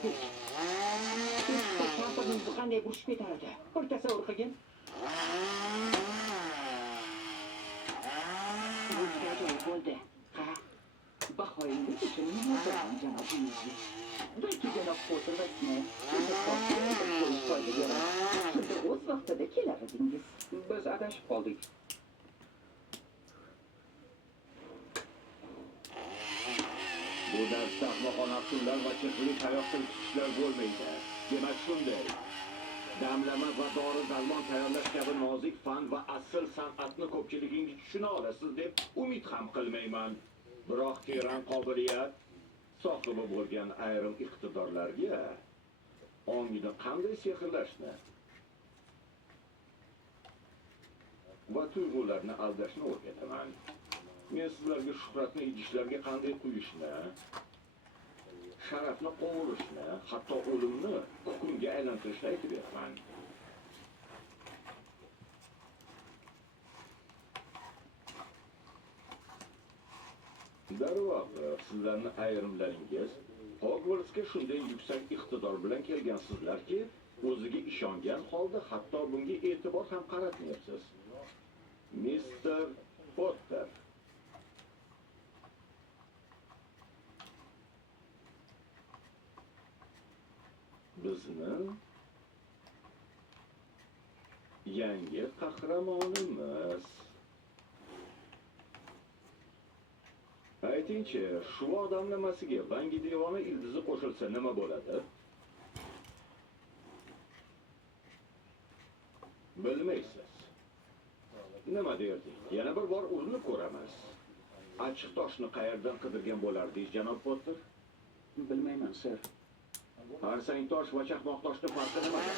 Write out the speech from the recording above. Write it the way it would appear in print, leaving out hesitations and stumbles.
Qildik. Ikkita kampirning qanday burishib ketardi? Bir tasavvur qilgin. Bu ajoyib bo'ldi. Ha. Bahoyingiz uchun minnatdorman janob Uizli. Belki janob Potterni shunda o'z vaqtida kelar edingiz. Biz adashib qoldik. Bu darsda ahmoqona usullar va chehli tayoqsiz tutishlar bo'lmaydi. Demak shunday. Damlama va dori darmon tayyorlash kabi nozik fan va asl san'atni ko'pchiligingiz tushuna olasiz deb umid ham qilmayman. Biroq teran qobiliyat sohibi bo'lgan ayrim iqtidorlarga ongni qanday sehrlashni va tuyg'ularni aldashni o'rgataman. Men sizlarga shuhratni idishlarga qanday quyishni, sharafni qo'murishni, hatto o'limni hukmga aylantirishni aytib beraman. Darvoqe, sizlarning ayrimlaringiz Hogwartsga shunday yuksak iqtidor bilan kelgansizlarki, o'ziga ishongan holda hatto bunga e'tibor ham qaratmayapsiz. Mr. Potter. Bizni yangi qahramonimiz. Aytingchi, shu odamlamasiga Bangi devoni ildizi qo'shilsa nima bo'ladi? Bilmaysiz. Nima derdik? Yana bir bor urinib ko'ramiz. Achchiq toshni qayerdan qidirgan bo'lardingiz, janob Potter? Bilmayman, sir. Arsang tosh va chaqmoq toshning farqi nimada?